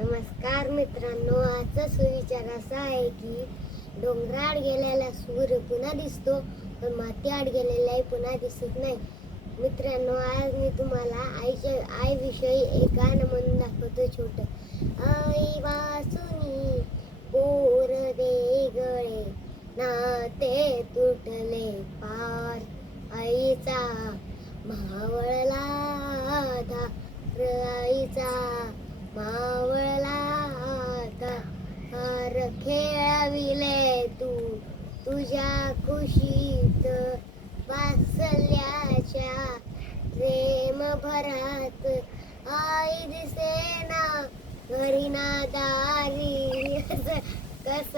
नमस्कार मित्रांनो, आजचा सुविचार असा आहे की डोंगराआड गेलेला सूर्य पुन्हा दिसतो, पण माती आड गेलेलाही पुन्हा दिसत नाही. मित्रांनो, आज मी तुम्हाला आईविषयी एक गाणं म्हणून दाखवतो छोटं. आई वासुनी पोर दे गळे, नाते तुटले पार. आईचा मावळला आईचा मावळला हार खेळविले तू तुझ्या खुशीत वात्सल्याच्या प्रेम भरात. आई दिसेना घरी ना दारी, कस